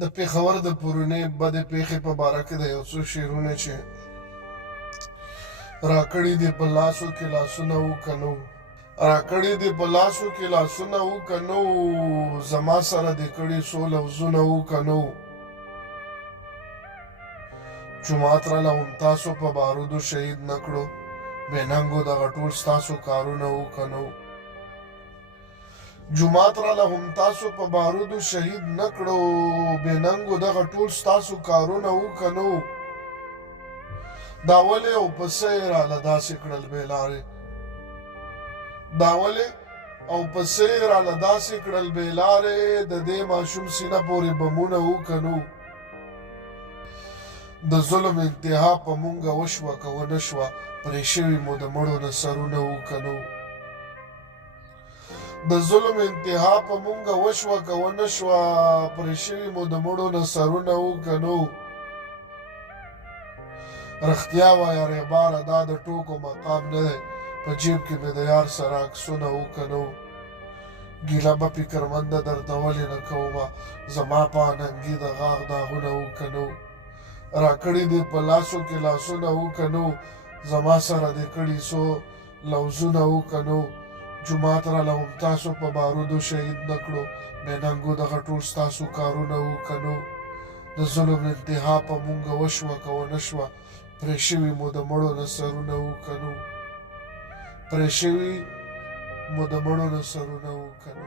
د پېښور د پرونې بدې پېښې په باره کې د یو څو شعرونه چې راکړي دي په لاسو کې لاسونه و که نه راکړي دي په لاسو کې لاسونه و که نه زما سره دې کړي څو لفظونه و که نه جومات راله هم تاسو په بارودو شهید نه کړو بې ننګو دغه ټول ستاسو کارونه و که نه جومات راله هم تاسو په بارودو شهید نه کړو بې ننګو دغه ټول ستاسو کارونه و که نه دا ولې او پسه یې راله داسې کړل بې لارې دا ولې او پسه یې راله داسې کړل بې لارې د دې ماشوم سینه پورې بمونه و که نه د ظلم انتها په مونږه وشوه که ونه شوه پرې شوي مو د مړو نه سرونه و که نه د ظلم انتها په مونږه وشوه که ونه شوه پرې شوي مو د مړو نه سرونه و که نه رښتیا وایه ریباره دا د ټوکو مقام نه دی په جیب کې مې د یار سره عکسونه و که نه ګیله به فکرمنده درته ولې نه کومه زما په اننګي د غاغ داغونه و که نه راکړي دي په لاسو کې لاسونه و که نه زما سره دې کړي څو لوظونه و که نه جومات راله هم تاسو په بارودو شهید نه کړو بې ننګو دغه ټول ستاسو کارونه و که نه د ظلم انتها په مونږه وشوه که ونه شوه پرې شوي مو د مړو نه سرونه و که نه پرې شوي مو د مړو نه سرونه و که نه